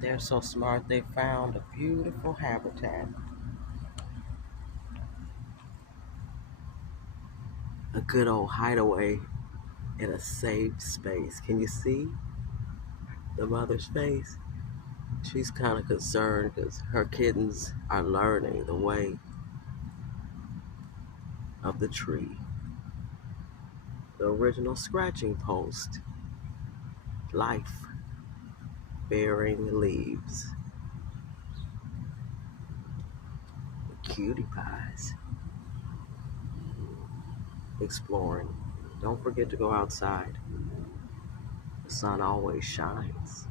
They're so smart they found a beautiful habitat, a good old hideaway in a safe space. Can you see the mother's face? She's kind of concerned because her kittens are learning the way of the tree. The original scratching post, life bearing leaves, cutie pies, exploring. Don't forget to go outside. The sun always shines.